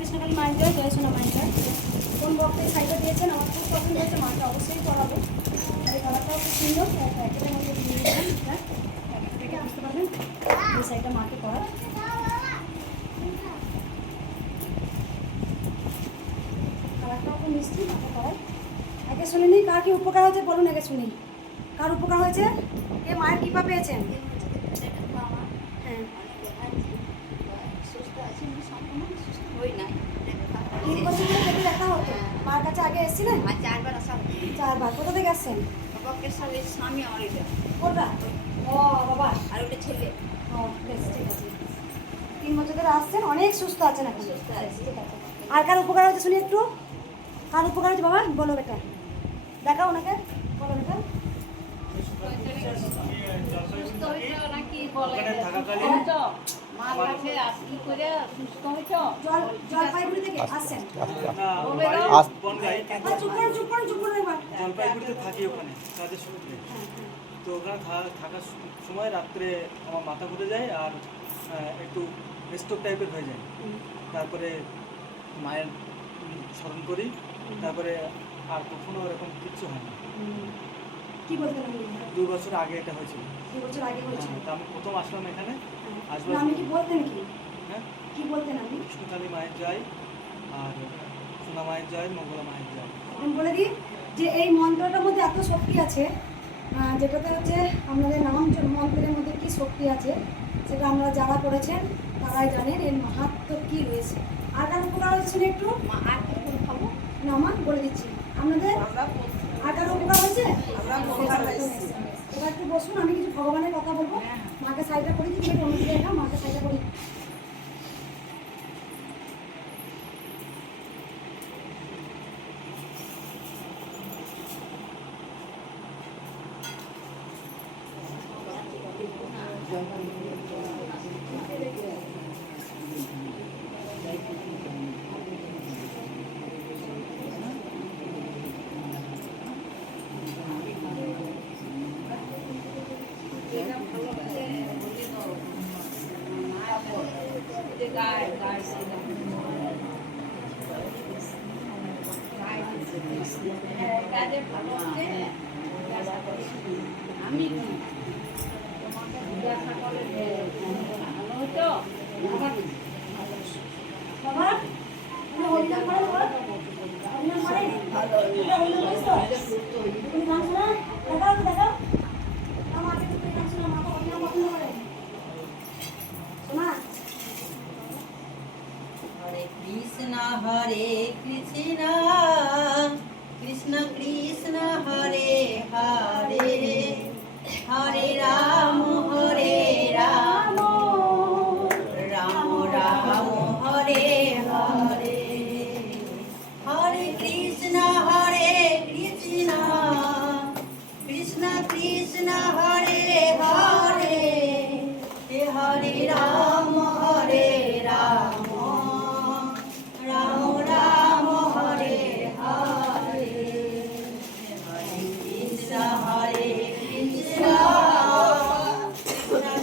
কৃষ্ণকালী মায়ের জয়, জয় সোনা মায়ের জয়। কোন ভক্তের শাড়িটা দিয়েছেন আমার খুব পছন্দ হয়েছে, মাকে অবশ্যই পরাবো। আর এই কালারটাও খুব সুন্দর, প্যাকেটের মধ্যে দিয়ে দিয়েছেন, প্যাকেট থেকে বুঝতে পারবেন এই শাড়িটা মাকে পরা। কালারটাও খুব মিষ্টি, মাকে পরাই। আগে শুনে নিই কার কি উপকার হয়েছে বলুন, আগে শুনি কার উপকার হয়েছে, কে মায়ের কৃপা পেয়েছেন। হ্যাঁ, 3 বছর ধরে পেটে ব্যথা হতো, মার কাছে আগে এসেছিলেন? 4বার। কোথা থেকে আসছেন? স্বামী আমার এটা কোনটা? ও বাবা, আর ওটা ছেলে। ও বেশ, ঠিক আছে। 3 বছর ধরে আসছেন, অনেক সুস্থ আছেন এখন। সুস্থ আছি। ঠিক আছে। আর কার উপকার হয়েছে শুনি একটু, কার উপকার হয়েছে বাবা বলো বেটা, দেখাও ওনাকে, বলো বেটা। সুস্থ হইছো নাকি বলে মার কাছে আসি করে সুস্থ হইছো? জলপাইগুড়ি থেকে আসছেন? চুপ করে একবার। জলপাইগুড়িতে থাকি, ওখানে কাজের সূত্রে। তো ওখানে থাকার সময় রাত্রে আমার মাথা ঘুরে যায় আর একটু স্ট্রোক টাইপের হয়ে যায়। তারপরে মায়ের স্মরণ করি, তারপরে আর কখনো এরকম কিচ্ছু হয় না। কি বলতেন আপনি? 2 বছর আগে এটা হয়েছিল। 2 বছর আগে হয়েছিল। তো আমি প্রথম আসলাম এখানে আসবো। না, আমি কি বলতেন কি? হ্যাঁ, কি বলতেন আপনি? কৃষ্ণকালী মায়ের জয়, আর সোনা মায়ের জয়, মঙ্গলা মায়ের জয়। আমি বলে দিই যে এই মন্ত্রটার মধ্যে এত শক্তি আছে, যেটাতে হচ্ছে আপনাদের নাম মন্ত্রের মধ্যে কি শক্তি আছে সেটা আমরা যারা করেছেন তারাই জানেন এর মাহাত্ম্য কি রয়েছে। আর কার উপকার হয়েছে একটু আর কি করে খাবো? না মা বলে দিচ্ছি আপনাদের। আর কার উপকার হয়েছে? এবার একটু বসুন, আমি কিছু ভগবানের কথা বলবো। মাকে সাইডটা করি, তুমি একটু অনুমতি দেখাও, মাকে সাইডটা করি। আমি তোমাকে জিজ্ঞাসা করে ভালো হতো বাবা তুমি হরিনাম করে বলো, হরিনাম করে ভালো এটা হরিনাম করেছো? তুমি গান শোনা, দেখাও তো দেখাও। আমাকে তুমি গান শোনা, মা তো হরিনাম পছন্দ করে শোনা। হরে কৃষ্ণ কৃষ্ণ কৃষ্ণ হরে হরে, হরে রাম রাম রাম হরে হরে, হরে কৃষ্ণ কৃষ্ণ কৃষ্ণ হরে হরে, হরে রাম রাম রাম রাম হরে হরে, হরে কৃষ্ণ কৃষ্ণ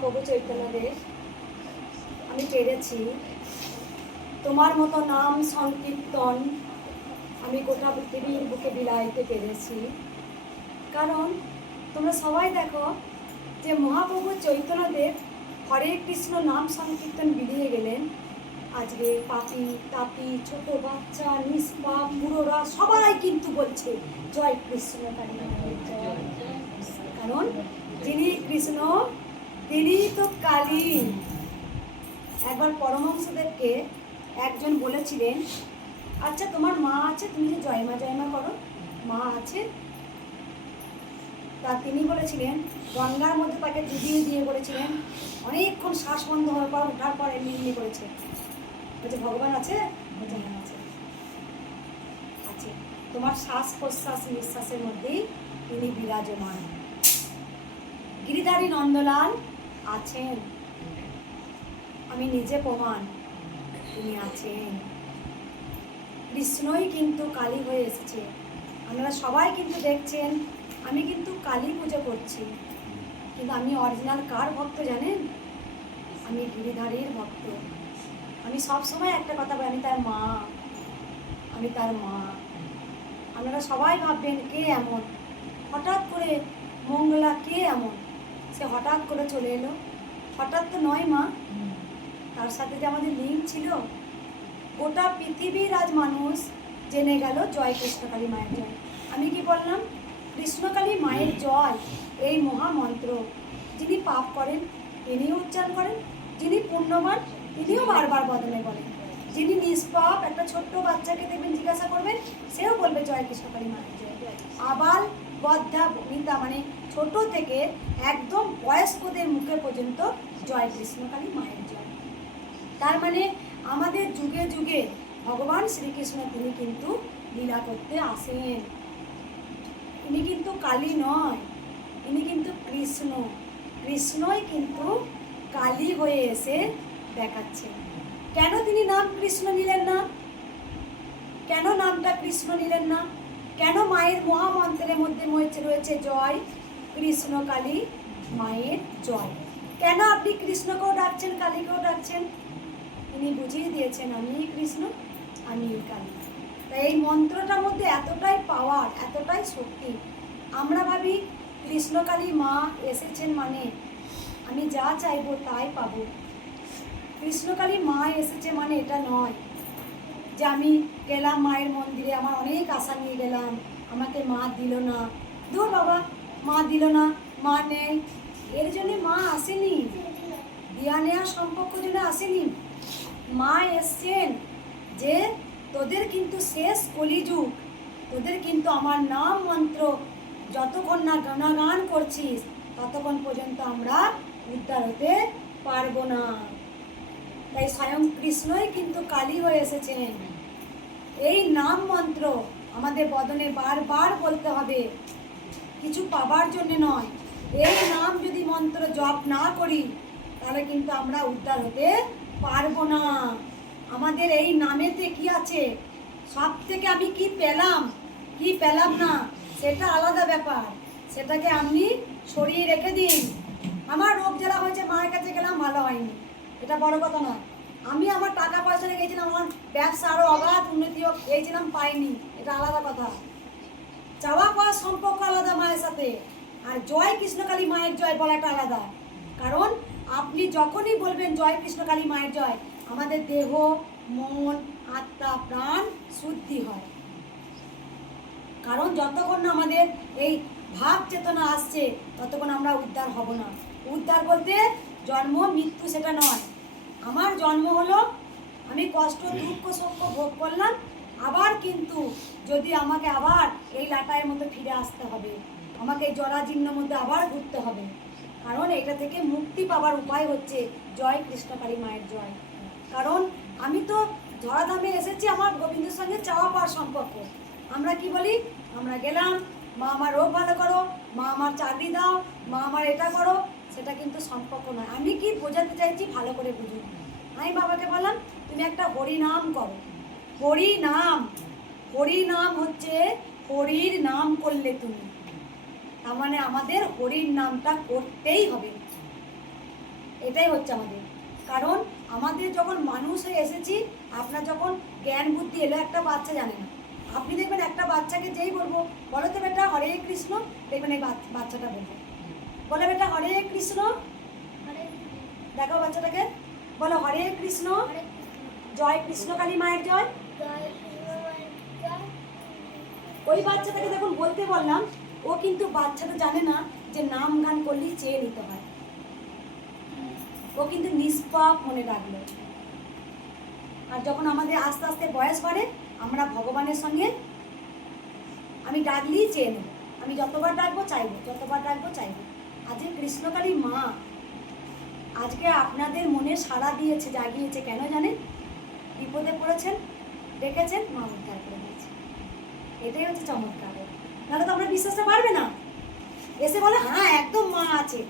মহাপ্রভু চৈতন্যদেব, আমি পেরেছি তোমার মতো নাম সংকীর্তন আমি গোটা পৃথিবীর বুকে বিলাইতে পেরেছি। কারণ তোমরা সবাই দেখো যে মহাপ্রভু চৈতন্যদেব হরে কৃষ্ণ নাম সংকীর্তন বিলিয়ে গেলেন, আজকে পাপি তাপি ছোট বাচ্চা নিষ্পাপ বুড়োরা সবাই কিন্তু বলছে জয় কৃষ্ণ কালী মায়ের জয়। কারণ যিনি কৃষ্ণ তিনি তো কালী। একবার পরমহংসদেবকে একজন বলেছিলেন, আচ্ছা তোমার মা আছে, তুমি যে জয়মা জয়মা করো, মা আছে? তা তিনি বলেছিলেন, গঙ্গার মধ্যে তাকে ডুবিয়ে দিয়ে বলেছিলেন, অনেকক্ষণ শ্বাস বন্ধ হওয়ার পর ওঠার পর এমনি করেছে, বলছে ভগবান আছে? বলছে হ্যাঁ আছে। আছে, তোমার শ্বাস প্রশ্বাস নিঃশ্বাসের মধ্যেই তিনি বিরাজমান। গিরিধারী নন্দলাল আছেন, আমি নিজে প্রমাণ, তিনি আছেন। কৃষ্ণই কিন্তু কালী হয়ে এসেছে। আপনারা সবাই কিন্তু দেখছেন আমি কিন্তু কালী পুজো করছি, কিন্তু আমি অরিজিনাল কার ভক্ত জানেন? আমি গিরিধারীর ভক্ত। আমি সবসময় একটা কথা বলি, আমি তার মা, আমি তার মা। আপনারা সবাই ভাববেন কে এমন, হঠাৎ করে মঙ্গলা কে এমন, সে হঠাৎ করে চলে এলো? হঠাৎ তো নয় মা, তার সাথে যে আমাদের লিঙ্ক ছিল। গোটা পৃথিবীর আজ মানুষ জেনে গেল জয় কৃষ্ণকালী মায়ের জয়। আমি কি বললাম? কৃষ্ণকালী মায়ের জয়, এই মহামন্ত্র যিনি পাপ করেন তিনিও উচ্চারণ করেন, যিনি পুণ্যবান তিনিও বারবার বদনে বলেন, যিনি নিষ্পাপ একটা ছোট্ট বাচ্চাকে দেখবেন জিজ্ঞাসা করবেন সেও বলবে জয় কৃষ্ণকালী মায়ের জয়। আবার বদ্ধা বনিতা মানে ছোট থেকে একদম বয়স্কদের মুখে পর্যন্ত জয় কৃষ্ণকালী মায়ের জয়। তার মানে আমাদের যুগে যুগে ভগবান শ্রীকৃষ্ণ তিনি কিন্তু লীলা করতে আসেন। তিনি কিন্তু কালী নয়, তিনি কিন্তু কৃষ্ণ। কৃষ্ণই কিন্তু কালী হয়ে এসে দেখাচ্ছেন। কেন তিনি নাম কৃষ্ণ নিলেন না? কেন নামটা কৃষ্ণ নিলেন না? কেন মায়ের মহামন্ত্রের মধ্যে রয়েছে জয় কৃষ্ণ কালী মায়ের জয়? কেন আপনি কৃষ্ণকেও ডাকছেন কালীকেও ডাকছেন? তিনি বুঝিয়ে দিয়েছেন আমি কৃষ্ণ আমি কালী। তাই এই মন্ত্রটার মধ্যে এতটাই পাওয়ার, এতটাই শক্তি। আমরা ভাবি কৃষ্ণকালী মা এসেছেন মানে আমি যা চাইবো তাই পাবো। কৃষ্ণকালী মা এসেছে মানে এটা নয় যে আমি গেলাম মায়ের মন্দিরে, আমার অনেক আশা নিয়ে গেলাম, আমাকে মা দিল না, দূর বাবা, মা দিল না, মা নেই, এর জন্যে মা আসেনি। দিয়া নেওয়ার সম্পর্ক জন্য আসেনি। মা এসছেন যে তোদের কিন্তু শেষ কলিযুগ, তোদের কিন্তু আমার নাম মন্ত্র যতক্ষণ না গানাগান করছিস ততক্ষণ পর্যন্ত আমরা উদ্ধার হতে পারবো না। তাই স্বয়ং কৃষ্ণই কিন্তু কালী হয়ে এসেছেন। এই নাম মন্ত্র আমাদের বদনে বারবার বলতে হবে, কিছু পাবার জন্য নয়। এই নাম যদি মন্ত্র জপ না করি তাহলে কিন্তু আমরা উদ্ধার হতে পারবো না। আমাদের এই নামেতে কি আছে, সব থেকে আমি কি পেলাম কি পেলাম না সেটা আলাদা ব্যাপার, সেটাকে আপনি সরিয়ে রেখে দিন। আমার রোগ জ্বালা হয়েছে, মায়ের কাছে গেলাম, ভালো হয়নি, এটা বড় কথা নয়। আমি আমার টাকা পয়সা গেছিলাম, আমার ব্যবসা আরও অগাধ উন্নতি গিয়েছিলাম, পাইনি, এটা আলাদা কথা। চাওয়া পাওয়ার সম্পর্ক আলাদা মায়ের সাথে, আর জয় কৃষ্ণকালী মায়ের জয় বলাটা আলাদা। কারণ আপনি যখনই বলবেন জয় কৃষ্ণকালী মায়ের জয়, আমাদের দেহ মন আত্মা প্রাণ শুদ্ধি হয়। কারণ যতক্ষণ না আমাদের এই ভাব চেতনা আসছে ততক্ষণ আমরা উদ্ধার হব না। উদ্ধার বলতে জন্ম মৃত্যু সেটা নয়। আমার জন্ম হলো, আমি কষ্ট দুঃখ শোক ভোগ করলাম, আবার কিন্তু যদি আমাকে আবার এই লাটায়ের মধ্যে ফিরে আসতে হবে, আমাকে এই জরাজীর্ণের মধ্যে আবার ঘুরতে হবে। কারণ এটা থেকে মুক্তি পাবার উপায় হচ্ছে জয় কৃষ্ণকালী মায়ের জয়। কারণ আমি তো ধরাধামে এসেছি আমার গোবিন্দের সঙ্গে চাওয়া পাওয়ার সম্পর্ক। আমরা কি বলি, আমরা গেলাম, মা আমার রোগ ভালো করো, মা আমার চাকরি দাও, মা আমার এটা করো, সেটা কিন্তু সম্পর্ক নয়। আমি কি বোঝাতে চাইছি ভালো করে বুঝুন। আমি বাবাকে বললাম তুমি একটা হরিনাম করো। হরিনাম, হরিনাম হচ্ছে হরির নাম করলে তুমি, তার মানে আমাদের হরির নামটা করতেই হবে। এটাই হচ্ছে আমাদের। কারণ আমাদের যখন মানুষ হয়ে এসেছি, আপনার যখন জ্ঞান বুদ্ধি এলো, একটা বাচ্চা জানে না, আপনি দেখবেন একটা বাচ্চাকে যেই বলবো বলো তো বেটা হরে কৃষ্ণ, দেখবেন এই বাচ্চাটা বলবে, বলে বেটা হরে কৃষ্ণ, দেখো বাচ্চাটাকে বলো হরে কৃষ্ণ, জয় কৃষ্ণ কালী মায়ের জয়। ওই বাচ্চাটাকে যখন বলতে বললাম, ও কিন্তু বাচ্চাটা জানে না যে নাম গান করলেই চেয়ে নিতে হয়, ও কিন্তু নিষ্পাপ মনে ডাকলো। আর যখন আমাদের আস্তে আস্তে বয়স বাড়ে, আমরা ভগবানের সঙ্গে আমি ডাকলেই চেয়ে নেব, আমি যতবার ডাকবো চাইবো, যতবার ডাকবো চাইবো। আজকে কৃষ্ণকালী মা আজকে আপনাদের মনে সাড়া দিয়েছে, জাগিয়েছে, কেন জানেন? বিপদে পড়েছেন, ডেকেছেন, মা উদ্ধার করে দিয়েছে। এটাই হচ্ছে চমৎকার। নাহলে তো আপনার বিশ্বাসটা পারবে না, এসে বলে হ্যাঁ একদম মা আছে,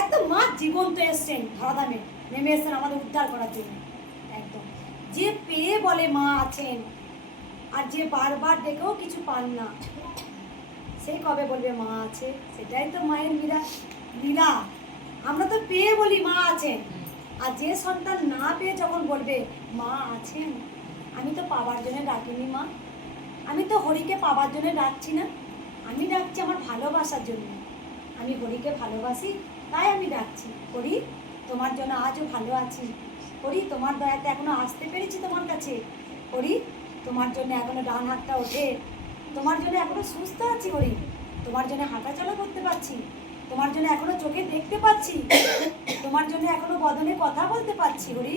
একদম মা জীবন্ত এসছেন, ধরাধামে নেমে এসছেন আমাদের উদ্ধার করার জন্য। একদম যে পেয়ে বলে মা আছেন, আর যে বারবার ডেকেও কিছু পান না, সেই কবে বলবে মা আছে? সেটাই তো মায়ের লীলা। আমরা তো পেয়ে বলি মা আছেন, আর যে সন্তান না পেয়ে যখন বলবে মা আছেন, আমি তো পাবার জন্য ডাকিনি মা, আমি তো হরিকে পাবার জন্য ডাকছি না, আমি ডাকছি আমার ভালোবাসার জন্য। আমি হরিকে ভালোবাসি, তাই আমি ডাকছি। হরি তোমার জন্য আজও ভালো আছি, হরি তোমার দয়াতে এখনো আসতে পেরেছি তোমার কাছে, হরি তোমার জন্য এখনো ডান হাতটা ওঠে, তোমার জন্য এখনো সুস্থ আছি হরি, তোমার জন্য হাঁটাচলা করতে পারছি, তোমার জন্য এখনো চোখে দেখতে পাচ্ছি, তোমার জন্য এখনো বদনে কথা বলতে পারছি হরি,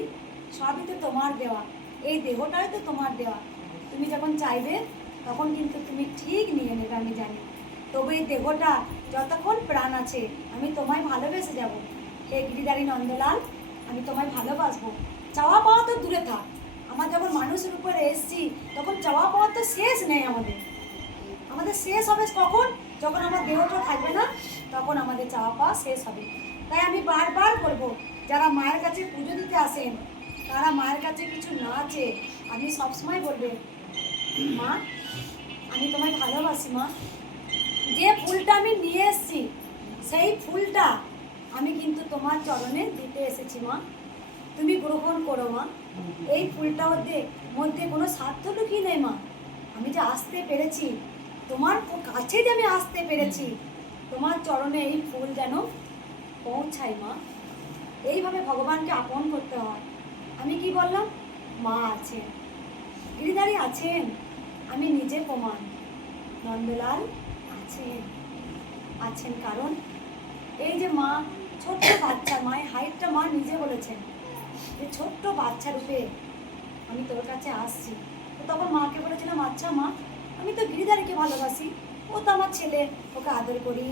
সবই তো তোমার দেওয়া, এই দেহটাই তো তোমার দেওয়া। তুমি যখন চাইবে তখন কিন্তু তুমি ঠিক নিয়ে নেবে, আমি জানি। তবু এই দেহটা যতক্ষণ প্রাণ আছে আমি তোমায় ভালোবেসে যাব। হে গিরিধারী নন্দলাল, আমি তোমায় ভালোবাসবো। চাওয়া পাওয়া তো দূরে থাক, আমার যখন মানুষের উপরে এসছি তখন চাওয়া পাওয়া তো শেষ নেই। আমাদের শেষ হবে কখন? যখন আমার দেহটা থাকবে না, তখন আমাদের চাওয়া পাওয়া শেষ হবে। তাই আমি বারবার বলবো, যারা মায়ের কাছে পুজো দিতে আসেন, তারা মায়ের কাছে কিছু না চেয়ে আপনি সবসময় বলবেন মা আমি তোমায় ভালোবাসি মা, যে ফুলটা আমি নিয়ে এসেছি সেই ফুলটা আমি কিন্তু তোমার চরণে দিতে এসেছি মা, তুমি গ্রহণ করো মা। এই ফুলটা মধ্যে কোনো স্বার্থ লুকিয়ে নেই মা, আমি যে আসতে পেরেছি তোমার কাছে, যে আমি আসতে পেরেছি তোমার চরণে এই ফুল যেন পৌঁছাই মা। এইভাবে ভগবানকে আপন করতে হয়। আমি কি বললাম? মা আছেন, গিরিধারী আছেন, আমি নিজে প্রমাণ, নন্দলাল আছেন। কারণ এই যে মা, ছোট্ট বাচ্চা, মায়ের হাইটটা মা নিজে বলেছেন যে ছোট্ট বাচ্চা রূপে আমি তোর কাছে আসছি। তো তখন মাকে বলেছিলাম আচ্ছা মা, আমি তো গিরিধারীকে ভালোবাসি, ও তো আমার ছেলে, ওকে আদর করি,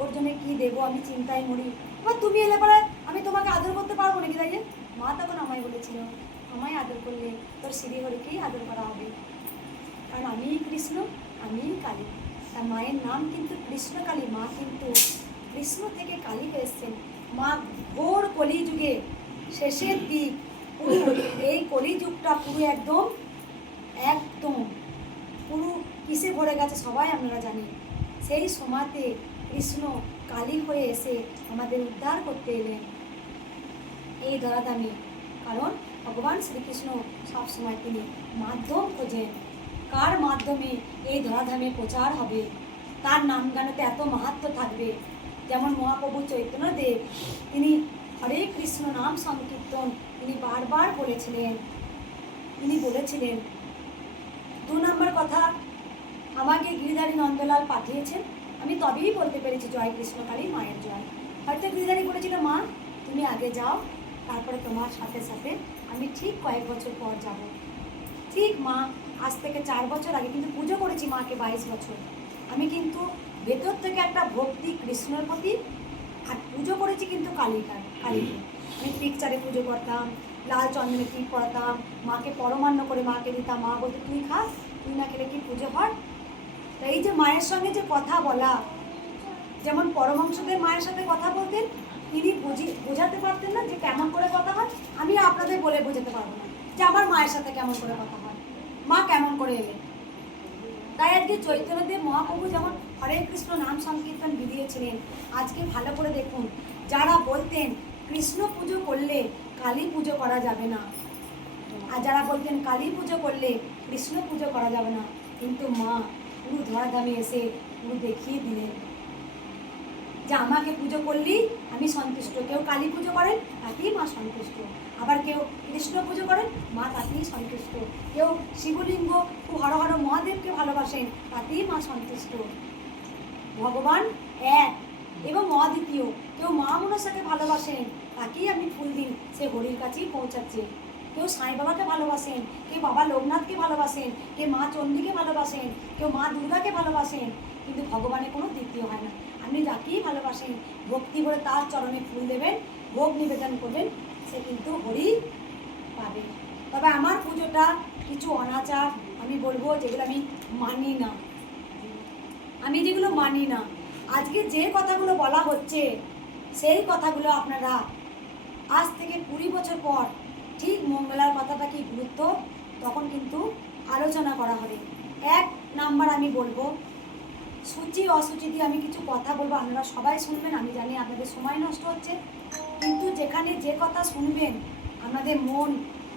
ওর জন্য কী দেবো আমি চিন্তায় মরি, এবার তুমি এলে পরে আমি তোমাকে আদর করতে পারবো নাকি? তাই মা তখন আমায় বলেছিল আমায় আদর করলে তোর শ্রীহরিকেই আদর করা হবে, কারণ আমিই কৃষ্ণ, আমিই কালী। তার মায়ের নাম কিন্তু কৃষ্ণকালী। মা কিন্তু কৃষ্ণ থেকে কালীকে এসছেন। মা ঘোর কলিযুগে শেষের দিক, পুরো এই কলিযুগটা পুরো একদম পুরো কিসে ভরে গেছে সবাই আপনারা জানেন। সেই সময়তে কৃষ্ণ কালী হয়ে এসে আমাদের উদ্ধার করতে এলেন এই ধরাধামে। কারণ ভগবান শ্রীকৃষ্ণ সবসময় তিনি মাধ্যম খোঁজেন, কার মাধ্যমে এই ধরাধামে প্রচার হবে, তার নাম গানেতে এত মাহাত্ম্য থাকবে। যেমন মহাপ্রভু চৈতন্যদেব তিনি হরে কৃষ্ণ নাম সংকীর্তন তিনি বারবার বলেছিলেন। তিনি বলেছিলেন 2 নম্বর কথা, আমাকে গিরিধারী নন্দলাল পাঠিয়েছেন, আমি তবেই বলতে পেরেছি জয় কৃষ্ণকালী মায়ের জয়। হয়তো গিরিধারী বলেছিল মা তুমি আগে যাও, তারপরে তোমার সাথে সাথে আমি ঠিক কয়েক বছর পর যাব। ঠিক মা আজ থেকে 4 বছর আগে কিন্তু পুজো করেছি মাকে 22 বছর। আমি কিন্তু ভেতর থেকে একটা ভক্তি কৃষ্ণের প্রতি, আর পুজো করেছি কিন্তু কালীকে। আমি পিকচারে পুজো করতাম, লাল চন্দনে টিপ পরাতাম, মাকে পরমান্ন করে মাকে দিতাম, মা বলতে তুই খা, তুই না খেলে কি পুজো হয়। তো এই যে মায়ের সঙ্গে যে কথা বলা, যেমন পরমহংসদেব মায়ের সাথে কথা বলতেন, তিনি বোঝাতে পারতেন না যে কেমন করে কথা হয়। আমি আপনাদের বলে বোঝাতে পারবো না যে আমার মায়ের সাথে কেমন করে কথা হয়, মা কেমন করে এলেন। তাই আজকে চৈতন্যদেব মহাপ্রভু যেমন হরে কৃষ্ণ নাম সংকীর্তন বিধিয়েছিলেন, আজকে ভালো করে দেখুন, যারা বলতেন কৃষ্ণ পুজো করলে কালী পুজো করা যাবে না, আর যারা বলতেন কালী পুজো করলে কৃষ্ণ পুজো করা যাবে না, কিন্তু মা পুরো ধরাধামে এসে পুরো দেখিয়ে দিলেন যে আমাকে পুজো করলেই আমি সন্তুষ্ট। কেউ কালী পুজো করেন তাতেই মা সন্তুষ্ট, আবার কেউ কৃষ্ণ পুজো করেন মা তাতেই সন্তুষ্ট, কেউ শিবলিঙ্গ খুব হর হর মহাদেবকে ভালোবাসেন তাতেই মা সন্তুষ্ট। ভগবান এক এবং অদ্বিতীয়। কেউ মা মনসাকে ভালোবাসেন তাকেই আপনি ফুল দিন, সে হরির কাছেই পৌঁছাচ্ছে। কেউ সাই বাবাকে ভালোবাসেন, কেউ বাবা লোকনাথকে ভালোবাসেন, কেউ মা চণ্ডীকে ভালোবাসেন, কেউ মা দুর্গাকে ভালোবাসেন, কিন্তু ভগবানের কোনো দ্বিতীয় হয় না। আপনি যাকেই ভালোবাসেন ভক্তি করে তার চরণে ফুল দেবেন, ভোগ নিবেদন করবেন, সে কিন্তু হরি পাবে। তবে আমার পুজোটা কিছু অনাচার আমি বলবো যেগুলো আমি মানি না, আমি যেগুলো মানি না। আজকে যে কথাগুলো বলা হচ্ছে সেই কথাগুলো আপনারা আজ থেকে 20 বছর পর ঠিক মঙ্গলার কথাটা কি গুরুত্ব তখন কিন্তু আলোচনা করা হবে। 1 নাম্বার আমি বলবো, সূচি অসুচি দিয়ে আমি কিছু কথা বলবো, আপনারা সবাই শুনবেন। আমি জানি আপনাদের সময় নষ্ট হচ্ছে, কিন্তু যেখানে যে কথা শুনবেন আপনাদের মন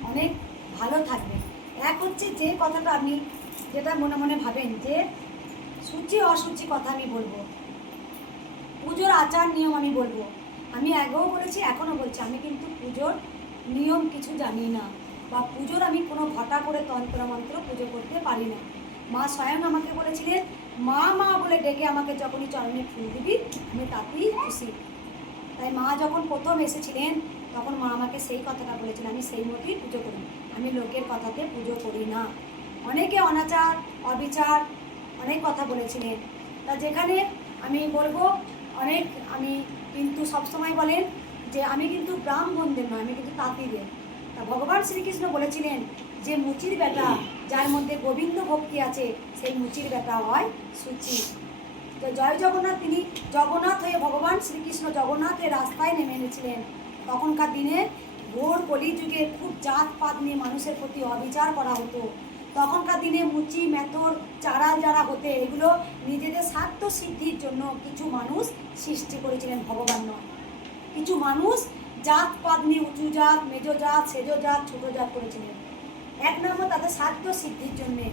অনেক ভালো থাকবে। এক হচ্ছে যে কথাটা আপনি যেটা মনে মনে ভাবেন যে সূচি অসুচি কথা আমি বলবো, পুজোর আচার নিয়ম আমি বলবো। আমি আগেও বলেছি এখনও বলছি, আমি কিন্তু পুজোর নিয়ম কিছু জানি না, বা পুজোর আমি কোনো ঘটা করে তন্ত্র মন্ত্র পুজো করতে পারি না। মা স্বয়ং আমাকে বলেছিলেন মা মা বলে ডেকে আমাকে যখনই চরণে ফুল দিবি আমি তাতেই খুশি। তাই মা যখন প্রথম এসেছিলেন তখন মা আমাকে সেই কথাটা বলেছিলেন, আমি সেই মতোই পুজো করি, আমি লোকের কথাতে পুজো করি না। অনেকে অনাচার অবিচার অনেক কথা বলেছিলেন, তা যেখানে আমি বলবো অনেক আমি কিন্তু সবসময় বলেন যে আমি কিন্তু ব্রাহ্মণদের নয়, আমি কিন্তু তাঁতিদের। তা ভগবান শ্রীকৃষ্ণ বলেছিলেন যে মুচির বেটা যার মধ্যে গোবিন্দ ভক্তি আছে সেই মুচির বেটা হয় সূচি। তো জয় জগন্নাথ, তিনি জগন্নাথ হয়ে ভগবান শ্রীকৃষ্ণ জগন্নাথের রাস্তায় নেমে এনেছিলেন। তখনকার দিনে ঘোর কলিযুগে খুব জাতপাত নিয়ে মানুষের প্রতি অবিচার করা হতো। তখনকার দিনে মুচি মেথর চারাল যারা হতে এগুলো নিজেদের স্বার্থ সিদ্ধির জন্য কিছু মানুষ সৃষ্টি করেছিলেন, ভগবান নয়। কিছু মানুষ জাতপাত নিয়ে উঁচু জাত মেজো জাত সেজো জাত ছোটো জাত করেছিলেন। 1 নম্বর তাদের স্বার্থ সিদ্ধির জন্যে।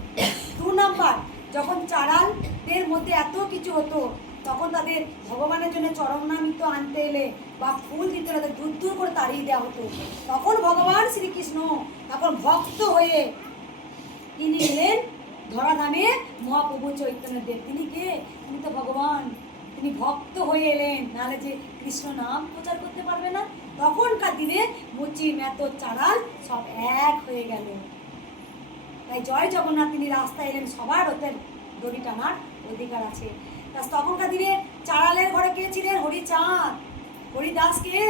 2 নম্বর যখন চারালদের মধ্যে এত কিছু হতো তখন তাদের ভগবানের জন্য চরণামৃত আনতে এলে বা ফুল দিতে তাদের দূর দূর করে তাড়িয়ে দেওয়া হতো। তখন ভগবান শ্রীকৃষ্ণ তখন ভক্ত হয়ে তিনি এলেন ধরাধামে মহাপ্রভু চৈতন্যদেব। তিনি কে? তিনি তো ভগবান, তিনি ভক্ত হয়ে এলেন, নাহলে যে কৃষ্ণ নাম প্রচার করতে পারবে না। তখনকার দিনে মুচি মেথর চারাল সব এক হয়ে গেল। তাই জয় জগন্নাথ, তিনি রাস্তায় এলেন, সবার ওদের দড়ি টানার অধিকার আছে। তখনকার দিনে চারালের ঘরে কে ছিলেন? হরিচাঁদ। হরিদাস কে?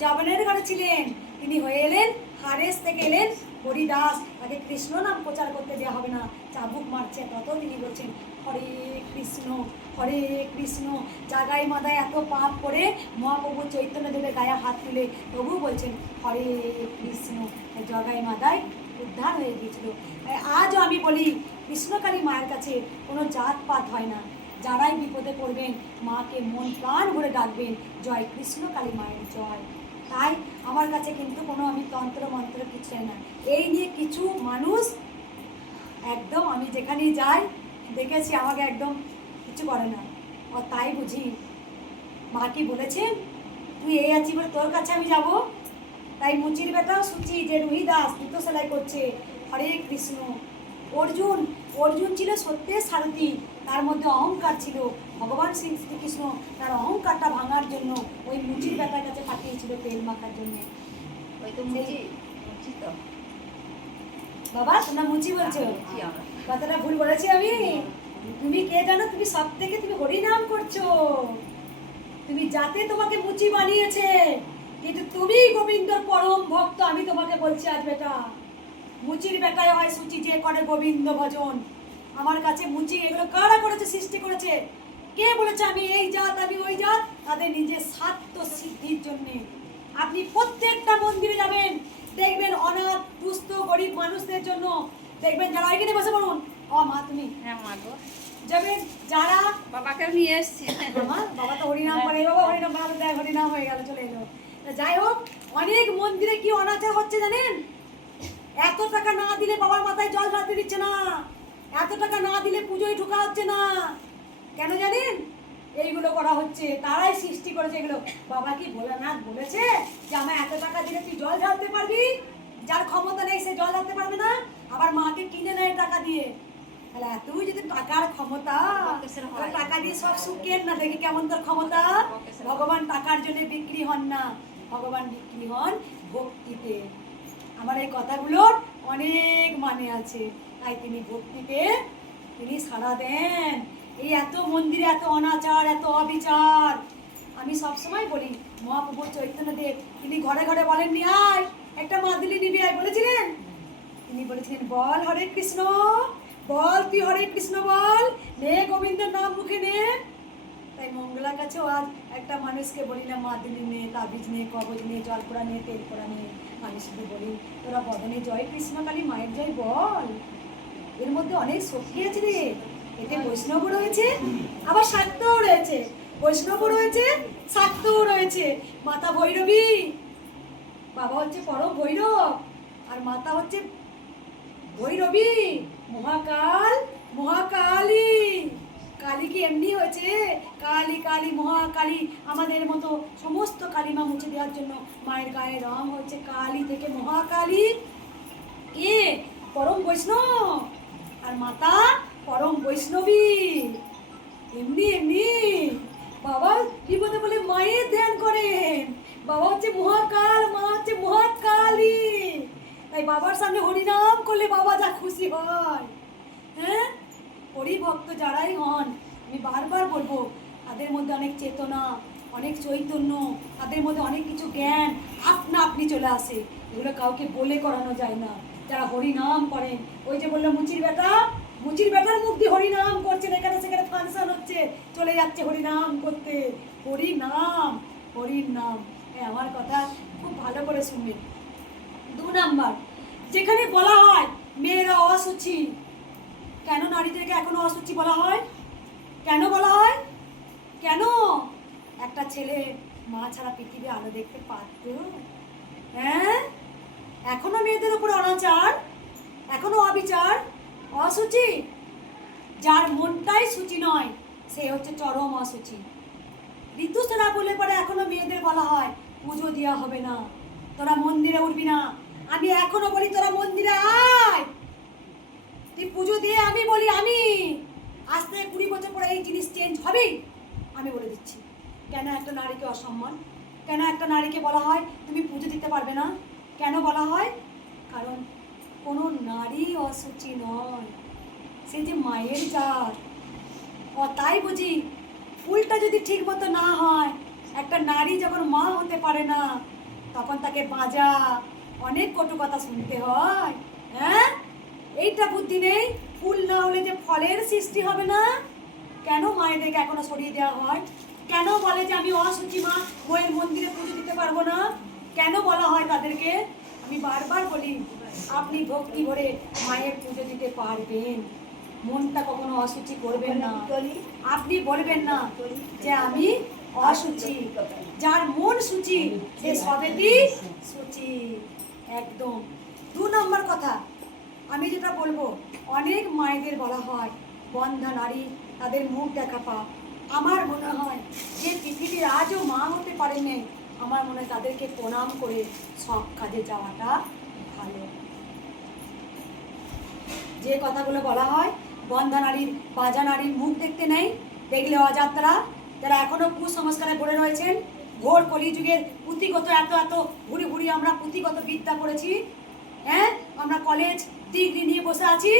জবনের ঘরে ছিলেন। তিনি হয়ে এলেন হারেস থেকে এলেন হরিদাস। তাকে কৃষ্ণ নাম প্রচার করতে দেওয়া হবে না, চাবুক মারছে তত তিনি বলছেন হরে কৃষ্ণ হরে কৃষ্ণ। জাগায় মাদায় এত পাপ করে মহাপ্রভু চৈতন্যদেবের গায়ে হাত তুলে তবু বলছেন হরে কৃষ্ণ। জগাই মাদায় উদ্ধার হয়ে গিয়েছিল। আজও আমি বলি কৃষ্ণকালী মায়ের কাছে কোনো জাতপাত হয় না। যারাই বিপদে পড়বেন মাকে মন প্রাণ ভরে ডাকবেন, জয় কৃষ্ণকালী মায়ের জয়। তাই আমার কাছে কিন্তু কোনো আমি তন্ত্র মন্ত্র কিছু না। এই নিয়ে কিছু মানুষ একদম আমি যেখানেই যাই দেখেছি আমাকে একদম কিছু করে না, ও তাই বুঝি মা কি বলেছেন তুই এই আছি বলে তোর কাছে আমি যাব। তাই মুচির বেটাও সূচি যে রুহি দাস জুতো সেলাই করছে, হরে কৃষ্ণ। অর্জুন ছিল সত্যের সারথি, তার মধ্যে অহংকার ছিল। ভগবান শ্রীকৃষ্ণ তার অহংকারটা ভাঙার জন্য ওই মুচির বেটার কাছে পাঠিয়েছিল তেল মাখার জন্য। ওই তো মুচি তো বাবা তোমরা মুচি বলছো, কথাটা ভুল বলেছি আমি? তুমি কে জানো? তুমি সব থেকে তুমি হরিনাম করছো, তুমি যাতে তোমাকে মুচি বানিয়েছে, কিন্তু তুমি গোবিন্দর পরম ভক্ত। আমি তোমাকে বলছি আজ বেটা, মুচির বেটায় হয় সূচি যে করে গোবিন্দ ভজন। আমার কাছে মুচি এগুলো কারা করেছে, সৃষ্টি করেছে? কে বলেছে আমি এই জাত আমি ওই জাত? তাদের নিজের স্বার্থ সিদ্ধির জন্যে। আপনি প্রত্যেকটা মন্দিরে যাবেন দেখবেন অনাথ দুস্থ গরিব মানুষদের জন্য দেখবেন, যারা এখানে বসে পড়ুন। ও মা তুমি হ্যাঁ মা গো যাবেন, যারা বাবাকে নিয়ে এসছি। বাবা তো হরিনাম করে, বাবা হরিনাম ভালো দেয়, হরিনাম হয়ে গেল চলে এলো। যাই হোক, অনেক মন্দিরে কি অনাচার হচ্ছে জানেন? এত টাকা না দিলে বাবার মাথায় জল ঢালতে দিচ্ছে না, এত টাকা না দিলে পুজোয় ঢোকা হচ্ছে না। কেন জানেন? এইগুলো করা হচ্ছে, তারাই সৃষ্টি করেছে এগুলো। বাবা কি ভোলানাথ বলেছে যে আমার এত টাকা দিলে তুই জল ঢালতে পারবি? যার ক্ষমতা নেই সে জল ঢালতে পারবে না, আবার মাকে কিনে নেয় টাকা দিয়ে। তাহলে এতই যদি টাকার ক্ষমতা, টাকা দিয়ে সব সুখ কেন না, দেখি কেমন তোর ক্ষমতা। ভগবান টাকার জন্য বিক্রি হন না, ভগবান বিক্রি হন ভক্তিতে। আমার এই কথাগুলোর অনেক মানে আছে, তাই তিনি ভক্তিতে তিনি সাড়া দেন। এই এত মন্দিরে এত অনাচার, এত অবিচার। আমি সবসময় বলি মহাপ্রভু চৈতন্যদেব তিনি ঘরে ঘরে বলেননি আয় একটা মাদুলি নিবি আয়, বলেছিলেন? তিনি বলেছিলেন বল হরে কৃষ্ণ, বল তুই হরে কৃষ্ণ বল, নে গোবিন্দের নাম মুখে নে। তাই মঙ্গলার কাছেও আজ একটা মানুষকে বলি না মাদুলি নে, তাবিজ নে, কবজ নে, জল পোড়া নে, তেল পোড়া নে। আমি শুধু বলি তোরা বদনে জয় কৃষ্ণকালী মায়ের জয় বল। এর মধ্যে অনেক শক্তি আছে রে। এতে বৈষ্ণব রয়েছে, আবার শাক্তও রয়েছে। বৈষ্ণব রয়েছে, শাক্তও রয়েছে। মাতা ভৈরবী, বাবা হচ্ছে পরম ভৈরব, আর মাতা হচ্ছে ভৈরবী। মহাকাল, মহাকালী। কালী কি এমনি হয়েছে? কালী কালী মহাকালী। আমাদের মতো সমস্ত কালিমা মুছে দেওয়ার জন্য মায়ের গায়ে রং হয়েছে কালী থেকে মহাকালী। কে? পরম বৈষ্ণব। আর মাতা পরম বৈষ্ণবী। এমনি এমনি বাবা বিপদে বলে মায়ের ধ্যান করেন। বাবা হচ্ছে মহাকাল, মা হচ্ছে মহাকালী। তাই বাবার সামনে হরিনাম করলে বাবা যা খুশি হয়। হ্যাঁ, হরিভক্ত যারাই হন, আমি বারবার বলবো তাদের মধ্যে অনেক চেতনা, অনেক চৈতন্য, তাদের মধ্যে অনেক কিছু জ্ঞান আপনা আপনি চলে আসে। এগুলো কাউকে বলে করানো যায় না। যারা হরিনাম করেন, ওই যে বললাম মুচির বেটা, মুচির বেটার মুখ দিয়ে হরিনাম করছেন, এখানে সেখানে ফাংশন হচ্ছে, চলে যাচ্ছে হরিনাম করতে। হরিনাম, হরির নাম। হ্যাঁ, আমার কথা খুব ভালো করে শুনবেন। 2 নাম্বার, যেখানে বলা হয় মেয়েরা অসুচি, কেন নারীদেরকে এখনো অসুচি বলা হয়? কেন বলা হয়? কেন? একটা ছেলে মা ছাড়া পৃথিবী আলো দেখতে পারত? হ্যাঁ, এখনো মেয়েদের উপর অনাচার, এখনো অবিচার, অসুচি। যার মনটাই সূচি নয় সে হচ্ছে চরম অসুচি। ঋতুস্রাব বলে পরে এখনো মেয়েদের বলা হয় পুজো দেওয়া হবে না, তোরা মন্দিরে উঠবি না। আমি এখনো বলি তোরা মন্দিরে আয়, তুই পুজো দিয়ে। আমি বলি আমি আজ থেকে 20 বছর পরে এই জিনিস চেঞ্জ হবেই, আমি বলে দিচ্ছি। কেন একটা নারীকে অসম্মান? কেন একটা নারীকে বলা হয় তুমি পুজো দিতে পারবে না? কেন বলা হয়? কারণ কোনো নারী অসুচি নয়, সে যে মায়ের জাত। তাই বুঝি ফুলটা যদি ঠিক মতো না হয়, একটা নারী যখন মা হতে পারে না তখন তাকে বাজা, অনেক কটু কথা শুনতে হয়। হ্যাঁ, এইটা বুদ্ধি নেই। ফুল না হলে যে ফলের সৃষ্টি হবে না, কেন মায়েদেরকে এখনো সরিয়ে দেওয়া হয়? কেন বলে যে আমি অসুচি মা, বইয়ের মন্দিরে পুজো দিতে পারবো না? কেন বলা হয় তাদেরকে? আমি বারবার বলি আপনি ভক্তি ভরে মায়ের পুজো দিতে পারবেন, মনটা কখনো অসুচি করবেন না। আপনি বলবেন না যে আমি অসুচি। যার মন সূচি সে সবেতেই সূচি, একদম। 2 নম্বর কথা আমি যেটা বলবো, অনেক মায়েদের বলা হয় বন্ধা নারী, তাদের মুখ দেখা পাপ। আমার মনে হয় যে পৃথিবীর আজও মা হতে পারেনি, আমার মনে হয় তাদেরকে প্রণাম করে সব কাজে যাওয়াটা ভালো। যে কথাগুলো বলা হয় বন্ধা নারীর, বাজা নারীর মুখ দেখতে নেই, দেখলে অযাত্রা। যারা এখনো কুসংস্কারে পড়ে রয়েছেন, ঘোর কলিযুগের পুঁথিগত এত এত ঘুরি ঘুরি আমরা পুঁথিগত বিদ্যা পড়েছি। হ্যাঁ, আমরা কলেজ ডিগ্রি নিয়ে বসে আছি।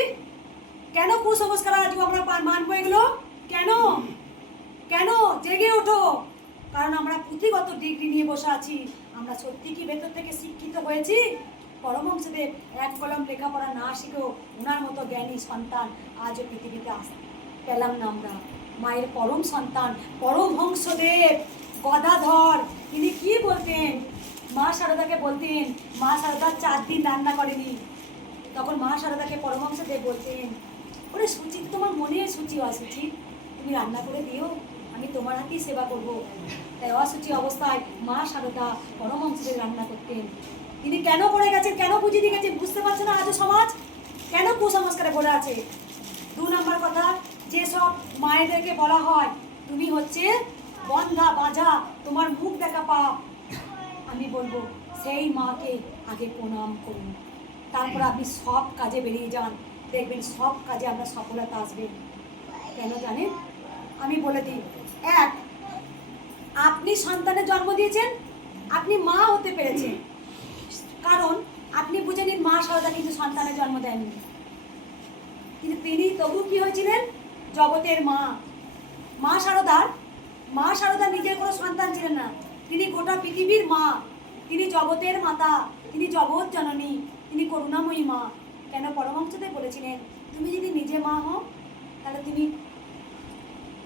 কেন কুসংস্কার আজও আমরা মানবো এগুলো? কেন? কেন? জেগে ওঠো। কারণ আমরা পুঁথিগত ডিগ্রি নিয়ে বসে আছি। আমরা সত্যি কি ভেতর থেকে শিক্ষিত হয়েছি? পরমহংসদেব 1 কলম লেখাপড়া না শিখেও ওনার মতো জ্ঞানী সন্তান আজও পৃথিবীতে পেলাম না আমরা। মায়ের পরম সন্তান পরমহংসদেব গদাধর, তিনি কি বলতেন? মা শারদাকে বলতেন, মা শারদা 4 দিন রান্না করেনি, তখন মা শারদাকে পরমহংসদেব বলতেন ওরে সুচি, তোমার মনে সুচি অসুচি, তুমি রান্না করে দিও, আমি তোমার তোমার হাতেই সেবা করবো। তাই অসুচি অবস্থায় মা সারদা পরমহংসদের রান্না করতেন। তিনি কেন করে গেছেন, কেন বুঝিয়ে দিয়ে গেছেন বুঝতে পারছে না আজও সমাজ, কেন কুসংস্কারে ভরে আছে। 2 নম্বর কথা, যেসব মায়েদেরকে বলা হয় তুমি হচ্ছে বন্ধা বাজা, তোমার মুখ দেখা পাপ, আমি বলবো সেই মাকে আগে প্রণাম করুন, তারপর আপনি সব কাজে বেরিয়ে যান, দেখবেন সব কাজে আমরা সফলতা আসবে। কেন জানেন? আমি বলে দিই, 1, আপনি সন্তানের জন্ম দিয়েছেন, আপনি মা হতে পেরেছেন, কারণ আপনি বুঝে নিন মা সারদা কিন্তু সন্তানের জন্ম দেননি, কিন্তু তিনি তবু কি হয়েছিলেন? জগতের মা। মা সারদা নিজের কোনো সন্তান ছিলেন না, তিনি গোটা পৃথিবীর মা, তিনি জগতের মাতা, তিনি জগৎ জননী, তিনি করুণাময়ী মা। কেন পরমহংসদেব বলেছিলেন তুমি যদি নিজে মা হও তাহলে তুমি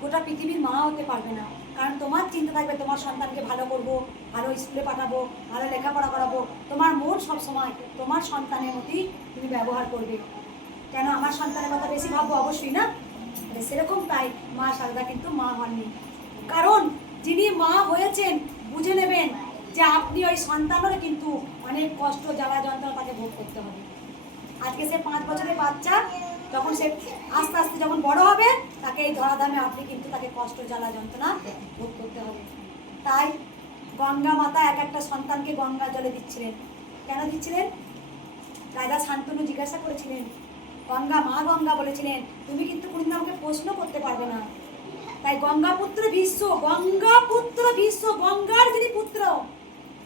গোটা পৃথিবীর মা হতে পারবে না, কারণ তোমার চিন্তা থাকবে তোমার সন্তানকে ভালো করবো, ভালো স্কুলে পাঠাবো, ভালো লেখাপড়া করাবো, তোমার মন সবসময় তোমার সন্তানের মতোই তুমি ব্যবহার করবে। কেন আমার সন্তানের কথা বেশি ভাববো? অবশ্যই না। সেরকম তাই মা সারদা কিন্তু মা হননি, কারণ যিনি মা হয়েছেন বুঝে নেবেন যে আপনি ওই সন্তানেরও কিন্তু অনেক কষ্ট জ্বালা যন্ত্রণা তাকে ভোগ করতে হবে। আজকে সে 5 বছরের বাচ্চা, যখন সে আস্তে আস্তে যখন বড় হবে তাকে এই ধরাধামে আপনি কিন্তু তাকে কষ্ট জ্বালা যন্ত্রণা ভোগ করতে হবে। তাই গঙ্গা মাতা এক একটা সন্তানকে গঙ্গা জলে দিচ্ছিলেন। কেন দিচ্ছিলেন? রাজা শান্তনু জিজ্ঞাসা করেছিলেন, গঙ্গা মা গঙ্গা বলেছিলেন তুমি কিন্তু কোনদিন আমাকে প্রশ্ন করতে পারবে না। তাই গঙ্গাপুত্র ভীষ্ম, গঙ্গার যিনি পুত্র,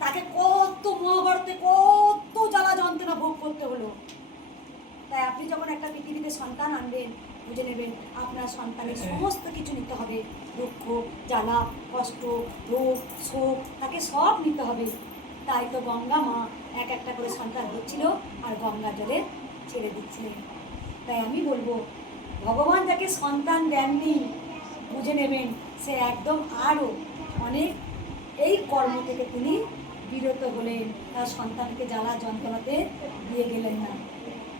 তাকে কত মহাভারতে কত জ্বালা যন্ত্রণা ভোগ করতে হলো। তাই আপনি যখন একটা পৃথিবীতে সন্তান আনবেন বুঝে নেবেন আপনার সন্তানের সমস্ত কিছু নিতে হবে, দুঃখ জ্বালা কষ্ট রোগ শোক তাকে সব নিতে হবে। তাই তো গঙ্গা মা এক একটা করে সন্তান হচ্ছিল আর গঙ্গা জলে ছেড়ে দিচ্ছিলেন। তাই আমি বলবো ভগবান যাকে সন্তান দেননি বুঝে নেবেন সে একদম আরও অনেক এই কর্ম থেকে তিনি বিরত হলেন, তার সন্তানকে জ্বালা যন্ত্রণাতে দিয়ে গেলেন না।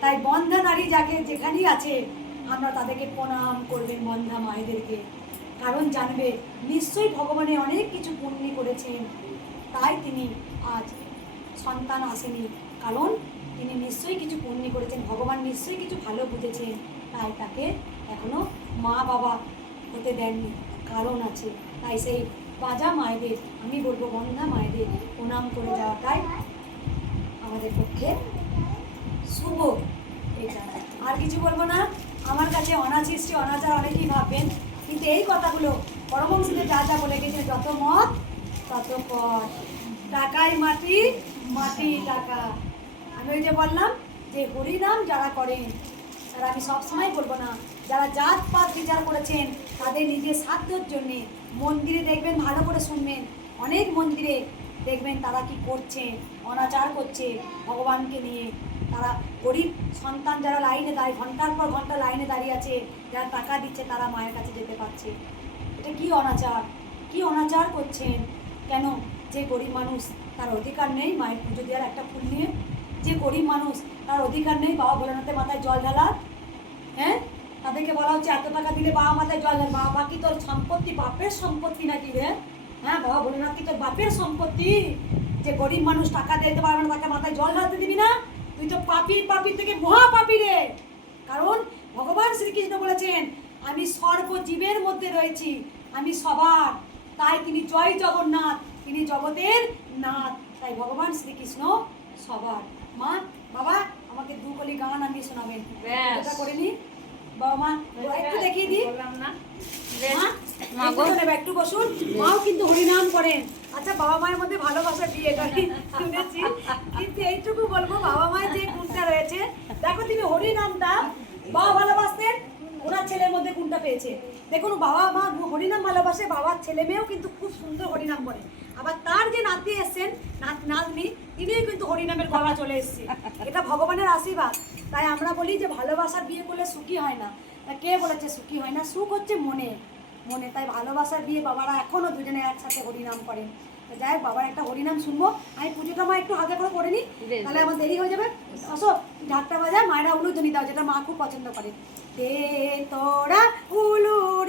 তাই বন্ধা নারী যাকে যেখানেই আছে আমরা তাদেরকে প্রণাম করবেন, বন্ধা মায়েদেরকে, কারণ জানবে নিশ্চয়ই ভগবানের অনেক কিছু পুণ্য করেছেন, তাই তিনি আজ সন্তান আসেনি, কারণ তিনি নিশ্চয়ই কিছু পুণ্য করেছেন, ভগবান নিশ্চয়ই কিছু ভালো বুঝেছেন, তাই তাকে এখনো মা বাবা হতে দেননি, কারণ আছে। তাই সেই বাজা মায়েদের আমি বলবো বন্ধা মায়েদের প্রণাম করে যাওয়াটাই আমাদের পক্ষে শুভ। এটা আর কিছু বলবো না। আমার কাছে অনাসৃষ্টি অনাচার অনেকেই ভাববেন, কিন্তু এই কথাগুলো পরমহংসদেব যা যা বলে গেছেন যত মত তত পথ, টাকায় মাটি মাটি টাকা। আমি ওই যে বললাম যে হরিনাম যারা করেন তারা, আমি সবসময় বলবো না, যারা জাত পাত বিচার করেছেন তাদের নিজের সাধ্যর জন্যে মন্দিরে দেখবেন, ভালো করে শুনবেন, অনেক মন্দিরে দেখবেন তারা কি করছে, অনাচার করছে ভগবানকে নিয়ে। তারা গরিব সন্তান যারা লাইনে দাঁড়িয়ে ঘন্টার পর ঘন্টা লাইনে দাঁড়িয়ে আছে, যারা টাকা দিচ্ছে তারা মায়ের কাছে যেতে পারছে। এটা কি অনাচার, কি অনাচার করছেন? কেন? যে গরিব মানুষ তার অধিকার নেই মায়ের পুজো দেওয়ার একটা ফুল নিয়ে, যে গরিব মানুষ তার অধিকার নেই বাবা ভোলেনাথের মাথায় জল ঢালার, হ্যাঁ তাদেরকে বলা হচ্ছে এত টাকা দিলে বাবা মাথায় জল ঢাল, বাবা কি তোর সম্পত্তি, বাপের সম্পত্তি নাকি রে? হ্যাঁ বাবা ভোলেনাথ কি তোর বাপের সম্পত্তি যে গরিব মানুষ টাকা দিতে পারবে না তাকে মাথায় জল ঢালতে দিবি না? তুই তো পাপীর থেকে মহাপাপী রে। কারণ ভগবান শ্রীকৃষ্ণ বলেছেন আমি সর্বজীবের মধ্যে রয়েছি, আমি সবার, তাই তিনি জয় জগন্নাথ, তিনি জগতের নাথ। তাই ভগবান শ্রীকৃষ্ণ সবার মা। বাবা আমাকে 2 কলি গান আমি শোনাবেন, এটা করে নি বাবা মা, একটু দেখিয়ে দিই একটু বসুন। মাও কিন্তু হরিনাম করেন। আচ্ছা বাবা মায়ের মধ্যে ভালোবাসা বিয়ে করি শুনেছি, কিন্তু এইটুকু বলবো বাবা মায়ের যে গুণটা রয়েছে, দেখো তিনি হরিনামটা বাবা ভালোবাসতেন, ওনার ছেলের মধ্যে গুণটা পেয়েছে। দেখুন বাবা মা হরিনাম ভালোবাসে, বাবার ছেলে মেয়েও কিন্তু খুব সুন্দর হরিনাম করে। আবার তার যে নাতি এসছেন নাতনি, তিনিও কিন্তু হরিনামের গলা চলে এসছে, এটা ভগবানের আশীর্বাদ। তাই আমরা বলি যে ভালোবাসার বিয়ে করলে সুখী হয় না। কে বলেছে সুখী হয় না? সুখ হচ্ছে মনে মনে। তাই ভালোবাসার বিয়ে বাবারা এখনো দুজনে একসাথে হরিনাম করেন। যাই হোক বাবার একটা হরিনাম শুনবো। আমি পুজোটা মা একটু হালকা করে করে নিই, তাহলে আমার দেরি হয়ে যাবে। আসো ঢাকটা বাজায়, মায়েরা উলুধ্বনি দাও যেটা মা খুব পছন্দ করে। দে তোরা উলুর